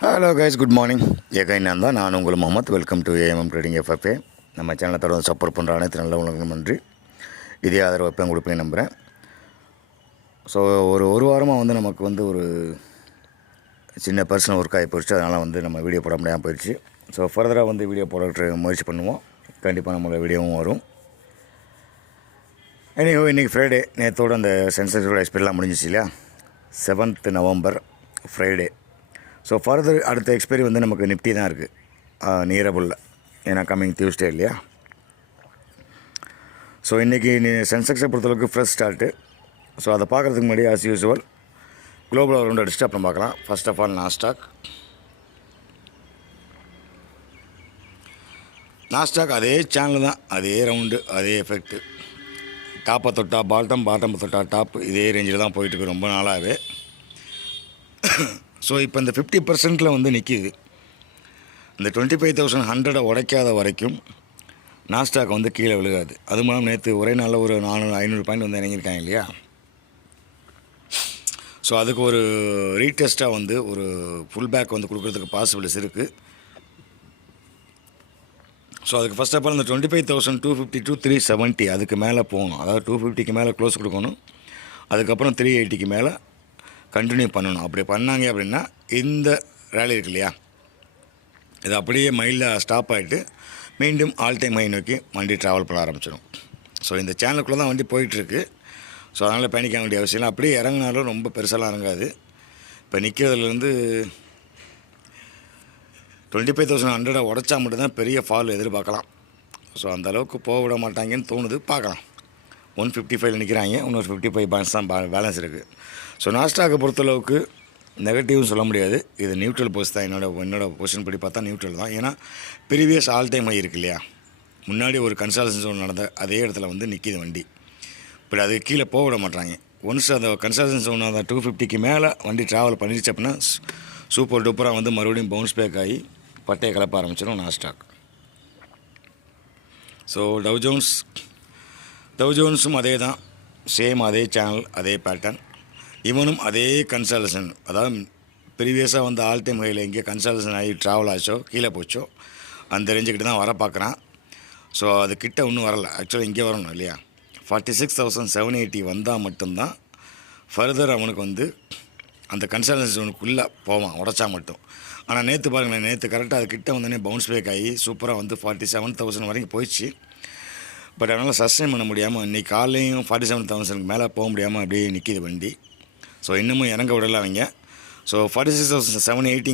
Hello guys good morning ஏகை நான் தான். நான் உங்கள் Muhammad. Welcome to AMM trading FFA நம்ம சேனலை தொடர்ந்து சப்போர்ட் பண்ணுற அனைத்து நல்ல உலகம் நன்றி. இதே ஆதரவு எப்போ கொடுப்பேன் நம்புகிறேன் ஸோ ஒரு ஒரு வாரமாக வந்து நமக்கு வந்து ஒரு சின்ன பர்சனல் ஒர்க் ஆகி போயிடுச்சு அதனால் வந்து நம்ம வீடியோ போட முடியாமல் போயிடுச்சு ஸோ ஃபர்தராக வந்து வீடியோ போட முயற்சி பண்ணுவோம். கண்டிப்பாக நம்மளோட வீடியோவும் வரும். எனிஹோ இன்றைக்கி ஃப்ரைடே நேற்றோட அந்த சென்சஸோட எக்ஸ்பைரிலாம் முடிஞ்சிச்சு இல்லையா? Seventh November Friday so further அடுத்த எக்ஸ்பைரி வந்து நமக்கு நிஃப்டி தான் இருக்குது நியரபுளில் ஏன்னா கம்மிங் டியூஸ்டே இல்லையா? ஸோ இன்றைக்கி நீ சென்செக்ஸை பொறுத்தளவுக்கு ஃப்ரெஷ் ஸ்டார்ட்டு ஸோ அதை பார்க்குறதுக்கு முன்னாடி ஆஸ் யூஸ்வல் குளோபல் ரவுண்ட் அடிச்சுட்டு அப்புறம் பார்க்கலாம். First of all Nasdaq Nasdaq அதே சேனல் தான். அதே ரவுண்டு அதே எஃபெக்ட்டு டாப்பை தொட்டா பாட்டம் பாட்டம் தொட்டா டாப் இதே ரேஞ்சில் தான் போயிட்டுருக்கு ரொம்ப நாளாகவே ஸோ இப்போ இந்த ஃபிஃப்டி பர்சன்ட்டில் வந்து நிற்கிது இந்த டுவெண்ட்டி ஃபைவ் தௌசண்ட் ஹண்ட்ரடை உடைக்காத வரைக்கும் நாஸ்டாக் வந்து கீழே விழுகாது. அது மூலம் நேற்று ஒரே நாளில் ஒரு நானூறு ஐநூறு பாயிண்ட் வந்து இறங்கியிருக்காங்க இல்லையா? ஸோ அதுக்கு ஒரு ரீடெஸ்ட்டாக வந்து ஒரு ஃபுல் பேக் வந்து கொடுக்குறதுக்கு பாசிபிலிட்டிஸ் இருக்குது ஸோ அதுக்கு ஃபஸ்ட் ஆஃப் ஆல் இந்த twenty five thousand two fifty two three seventy அதுக்கு மேலே போகணும். அதாவது டூ ஃபிஃப்டிக்கு மேலே க்ளோஸ் கொடுக்கணும். அதுக்கப்புறம் த்ரீ எயிட்டிக்கு மேலே கண்டினியூ பண்ணணும். அப்படி பண்ணாங்க அப்படின்னா இந்த ரேலி இருக்கு இல்லையா? இது அப்படியே மைலில் ஸ்டாப் ஆகிட்டு மீண்டும் ஆல் டைம் நோக்கி வண்டி ட்ராவல் பண்ண ஆரம்பிச்சிடும். ஸோ இந்த சேனலுக்குள்ளே தான் வண்டி போயிட்டுருக்கு. ஸோ அதனால் பயணிக்க வேண்டிய அவசியம் இல்லை. அப்படியே இறங்கினாலும் ரொம்ப பெருசாலாம் இறங்காது. இப்போ நிற்கிறதுலேருந்து டுவெண்ட்டி ஃபைவ் தௌசண்ட் ஹண்ட்ரடை உடச்சா மட்டும்தான் பெரிய ஃபால் எதிர்பார்க்கலாம். ஸோ அந்த அளவுக்கு போக விட மாட்டாங்கன்னு தோணுது. பார்க்கலாம். ஒன் ஃபிஃப்டி ஃபைவ்ல நிற்கிறாங்க இன்னொரு ஃபிஃப்டி ஃபைவ் பாயிண்ட்ஸ் தான் பேலன்ஸ் இருக்குது ஸோ நாஸ்டாக்கை பொறுத்தளவுக்கு நெகட்டிவ்னு சொல்ல முடியாது. இது நியூட்ரல் போஸ்ட் தான். என்னோட என்னோடய பொசிஷன் படி பார்த்தா நியூட்ரல் தான். ஏன்னா ப்ரீவியஸ் ஆல் டைம் இருக்கு இல்லையா? முன்னாடி ஒரு கன்சல்டன்ஸ் ஒன்று நடந்த அதே இடத்துல வந்து நிற்கிது வண்டி. பட் அது கீழே போக விட மாட்டாங்க ஒன்ஸ் அந்த கன்சல்டன்ஸ் ஒன்று அந்த டூ ஃபிஃப்டிக்கு மேலே வண்டி ட்ராவல் பண்ணிடுச்சு அப்படின்னா சூப்பர் டூப்பராக வந்து மறுபடியும் பவுன்ஸ் பேக் ஆகி பட்டையை கிளப்ப ஆரம்பிச்சிடும் Nasdaq so Dow Jones Dow ஜோன்ஸும் அதே தான் சேம் அதே சேனல் அதே பேட்டர்ன் இவனும் அதே கன்சல்டேஷன் அதாவது ப்ரீவியஸாக வந்து ஆல் டைம் ஹையில் எங்கேயோ கன்சல்டேஷன் ஆகி ட்ராவல் ஆச்சோ கீழே போச்சோ அந்த ரேஞ்சுக்கிட்ட தான் வர பார்க்குறான். ஸோ அது கிட்ட இன்னும் வரலை. ஆக்சுவலாக இங்கே வரணும் இல்லையா? Forty six thousand seven eighty வந்தால் மட்டும்தான் ஃபர்தர் அவனுக்கு வந்து அந்த கன்சல்டன்ஸுக்குள்ளே போவான் உடச்சா மட்டும். ஆனால் நேற்று பாருங்களேன் நேற்று கரெக்டாக அது கிட்ட வந்தோடனே பவுன்ஸ் பேக் ஆகி சூப்பராக வந்து ஃபார்ட்டி செவன் தௌசண்ட் வரைக்கும் போயிடுச்சு. பட் அதனால் சஸ்டைன் பண்ண முடியாமல் இன்றைக்கி காலையும் ஃபார்ட்டி செவன் தௌசண்ட்க்கு மேலே போக முடியாமல் அப்படியே நிற்கிது வண்டி. ஸோ இன்னமும் இறங்க விடல அவங்க. So forty six thousand seven eighty